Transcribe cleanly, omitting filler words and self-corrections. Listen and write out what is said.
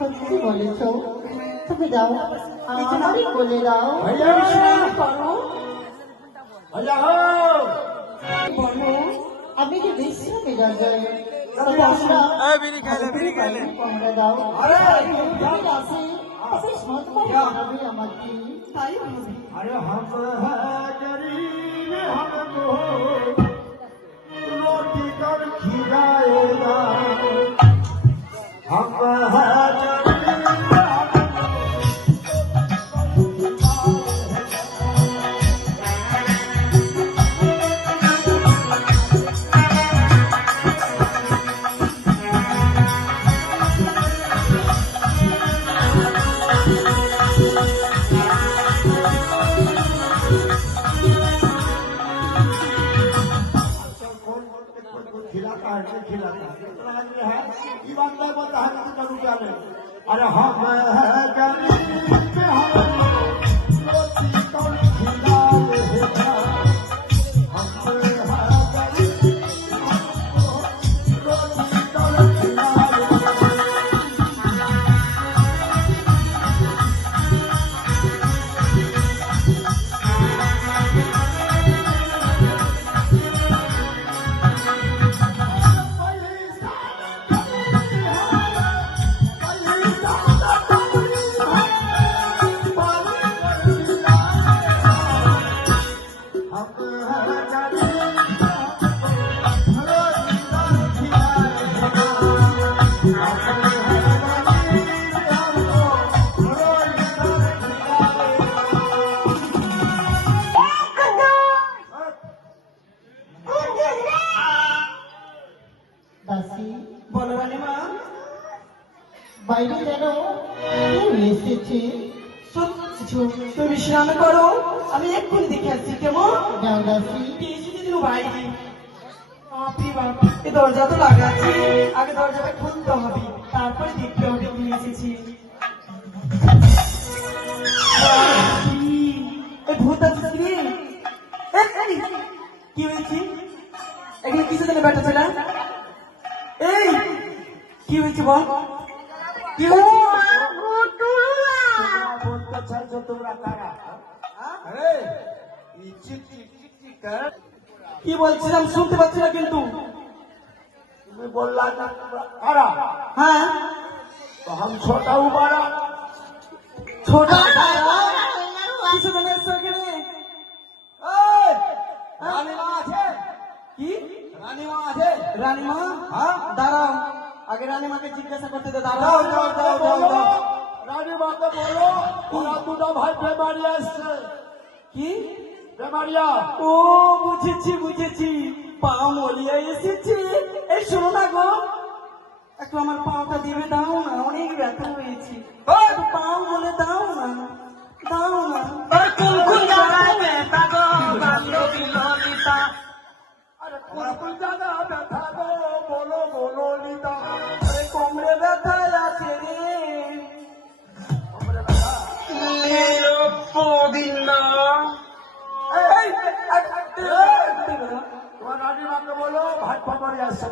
সত্যি বলেছ, তুমি দাও আমারই বলে দাও। বলো আমি কি বিশ্রামে যাই? কমরা দাও আছে আমাকে তাই হবে। अरे हम है गरीब हमको रोटी कर खिलाएगा हम है खिलाता है नहीं खिलाता है ईमानदार बंदा है तो करूँ क्या ले। अरे हम है गरीब हमको रोटी कर खिलाएगा हम है गरीब हमको रोटी कर खिलाएगा। বলো রানীমা, বাইরে যেন এসেছে। তুমি বিশ্রাম করো, আমি এক্ষুনি দেখে আসছি। কেমন বাইরে দরজা তো লাগাচ্ছি, আগে দরজাটা খুলতে হবে, তারপরে দেখতে হবে তুমি এসেছি। ভূত আছে কি হয়েছে? এখানে কিছু জন্য ব্যাটা ছিল। এই কি হয়েছে বল, কি হয়েছে? बोलते चाहे তোমরা কারা? আরে চিক চিক চিক চিক কর কি বলছিলাম শুনতে পাচ্ছি না কিন্তু। তুমি বললা না তোমরা কারা? হ্যাঁ तो हम छोटा हूँ बड़ा ছোট কিছু জন্য এসছো এখানে? রানীমা আছে কি রানীমা আছে রানীমা? হ্যাঁ দাঁড়াও, আগে রানীমাকে জিজ্ঞাসা করতে দে। দাও দাঁড়াও দাও দাও দাও দাও রানীমাকে বলো ওরা দুটো ভাই বেমারিয়া এসছে। কি বেমারিয়া ও বুঝেছি বুঝেছি, পা মলিয়া এসেছে। এই শোনো না গো, একটু আমার পাটা দিবে, দাও না, অনেক ব্যথা হয়েছে। একটু পা মলে দাও না, দাও না। আরে কোন জায়গায় ব্যথা গো বলো বলো লিতা। আরে কোমরে ব্যথা আছে রে। কোমরে ব্যথা তোমার রানীমাকে বলো ভাই বেমারিয়া এসছে।